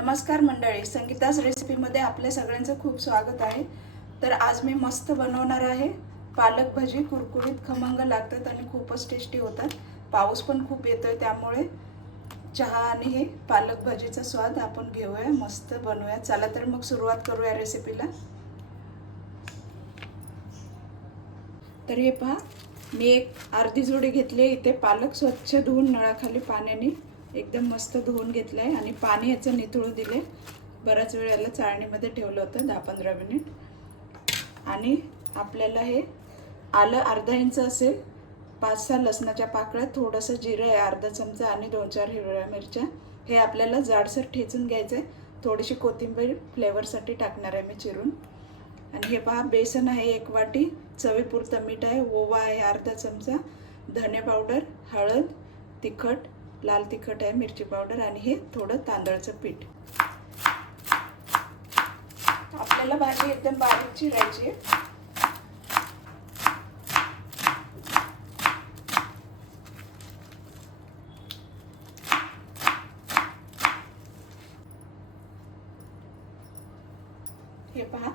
नमस्कार मंडळी, संगीता's रेसिपीमध्ये आपल्या सगळ्यांचं खूप स्वागत आहे। तर आज मी मस्त बनवणार आहे पालक भजी। कुरकुरीत खमंग लागतात आणि खूपच टेस्टी होतात। पाऊस पण खूप येतोय त्यामुळे चहा आणि हे पालक भजीचा स्वाद आपण घेऊया, मस्त बनवूया। चला तर मग सुरुवात करूया रेसिपीला। तर हे पहा, मी एक अर्धी जोडी घेतली। इथे पालक स्वच्छ धुवून नळाखाली पाण्याने एकदम मस्त धुवून घेतलंय आणि पाणी याचं निथळू दिले। बराच वेळ याला चाळणीमध्ये ठेवलं होतं, 10-15 मिनिट। आणि आपल्याला हे आलं अर्धा इंच असेल, 5-6 लसणाच्या पाकळ्या, थोडंसं जिरं आहे अर्धा चमचा आणि 2-4 हिरव्या मिरच्या। हे आपल्याला जाडसर ठेचून घ्यायचंय। थोडीशी कोथिंबीर फ्लेवरसाठी टाकणार आहे मी चिरून। आणि हे पहा, बेसन आहे 1 वाटी, चवीपुरतं मीठ आहे, ओवा आहे अर्धा चमचा, धने पावडर, हळद, तिखट, लाल तिखट आहे, मिरची पावडर आणि हे थोडं तांदळाचं पीठ। आपल्याला भाजी एकदम बारीक चिरायची आहे। हे पहा,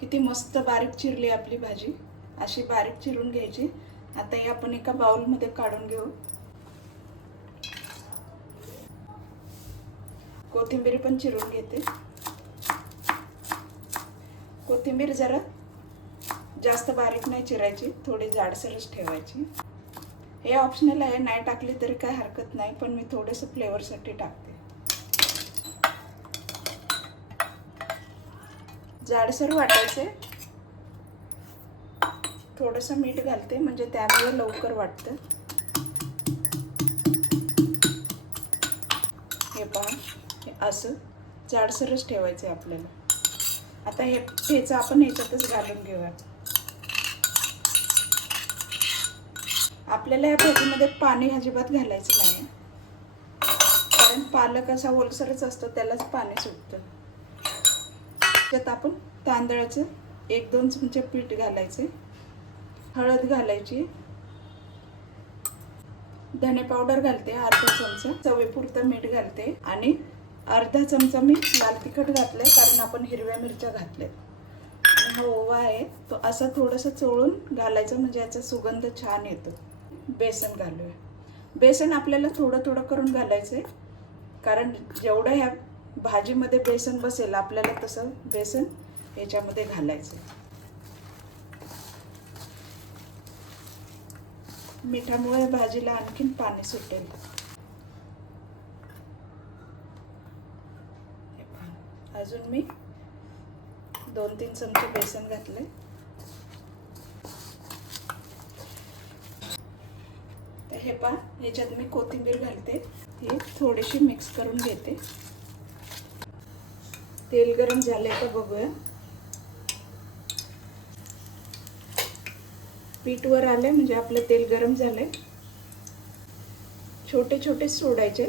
किती मस्त बारीक चिरली आपली भाजी। अशी बारीक चिरून घ्यायची। आता हे आपण एका बाउल मध्ये काढून घेऊ। कोथिंबीर पण चिरून घेते। कोथिंबीर जरा जास्त बारीक नाही चिरायची, थोडी जाडसरच ठेवायची। हे ऑप्शनल आहे, नाही टाकली तरी काय हरकत नाही, पण मी थोडंसं फ्लेवरसाठी टाकते। जाडसर वाटायचे, थोडंसं मीठ घालते म्हणजे त्यामुळे लवकर वाटतं। हे पहा, हे असं जाडसरच ठेवायचं आहे आपल्याला। आता हे ठेचा आपण ह्याच्यातच घालून घेऊया। आपल्याला या भाजीमध्ये पाणी अजिबात घालायचं नाही, कारण पालक असा ओलसरच असतो, त्यालाच पाणी सुटतं। त्यात आपण तांदळाचं 1-2 चमचे पीठ घालायचे, हळद घालायची, धने पावडर घालते अर्धा चमचा, चवीपुरतं मीठ घालते आणि अर्धा चमचा मी लाल तिखट घातले, कारण आपण हिरव्या मिरच्या घातल्यात। आणि हा ओवा आहे तो असं थोडंसं चोळून घालायचं, म्हणजे याचा सुगंध छान येतो। बेसन घालूया। बेसन आपल्याला थोडं थोडं करून घालायचंय, कारण जेवढं ह्या भाजीमध्ये बेसन बसेल आपल्याला तसं बेसन याच्यामध्ये घालायचं। मिठामुळे भाजीला आणखीन पाणी सुटेल। अजून मी 2-3 चमचे बेसन घातले। तर हे पहा, ह्याच्यात मी कोथिंबीर घालते, हे थोडीशी मिक्स करून घेते। तेल गरम झाले का बघूया। पीठ वर आले म्हणजे आपलं तेल गरम झाले। छोटे छोटे सोडायचे,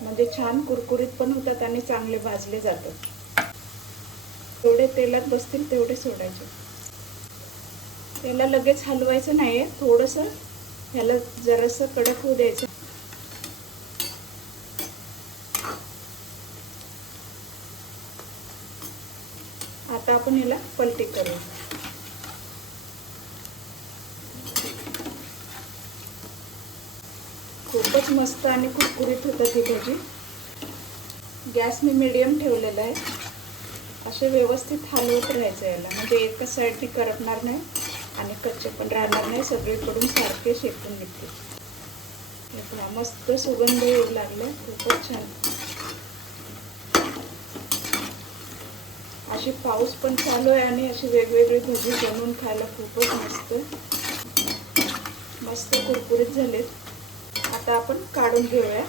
म्हणजे छान कुरकुरीत पण होतात आणि चांगले भाजले जातात। जेवढे तेलात बसतील तेवढे सोडायचे। त्याला लगेच हलवायचं नाहीये, थोडंसं ह्याला जरासं कडक होऊ द्यायचं। आता आपण याला पलटी करू। खूपच मस्त आणि कुरकुरीत होतात ही भाजी। गॅस मी मीडियम ठेवलेला आहे। असे व्यवस्थित हलवत राहायचं याला, म्हणजे एका साईडने करपणार नाही आणि कच्चे पण राहणार नाही, सगळीकडून सारखे शेकून निघते। हे पहा, मस्त सुगंध येऊ लागला, खूपच छान। अशी पाऊस पण चालू आहे आणि अशी वेगवेगळी भजी बनवून खायला खूपच मस्त कुरकुरीत झालेत। आता आपण काढून घेऊया।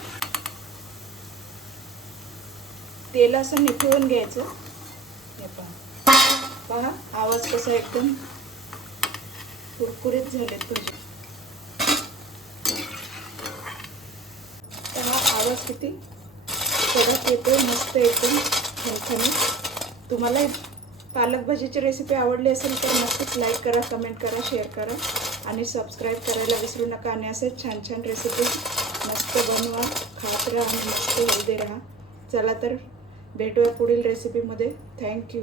तेल असं निथळून घ्यायचं। हे पहा, आवाज कसा एकदम कुरकुरीत झालेत भजी। हा आवाज किती कडक येतो, मस्त एकदम खमखमीत। तुम्हाला पालक भजीची रेसिपी आवडली असेल तर नक्कीच लाईक करा, कमेंट करा, शेअर करा आणि सबस्क्राईब करायला विसरू नका। आणि असे छान छान रेसिपी मस्त बनवा, खात राहा आणि मस्त हेल्दी राहा. चला तर भेटूया पुढील रेसिपीमध्ये. थँक्यू.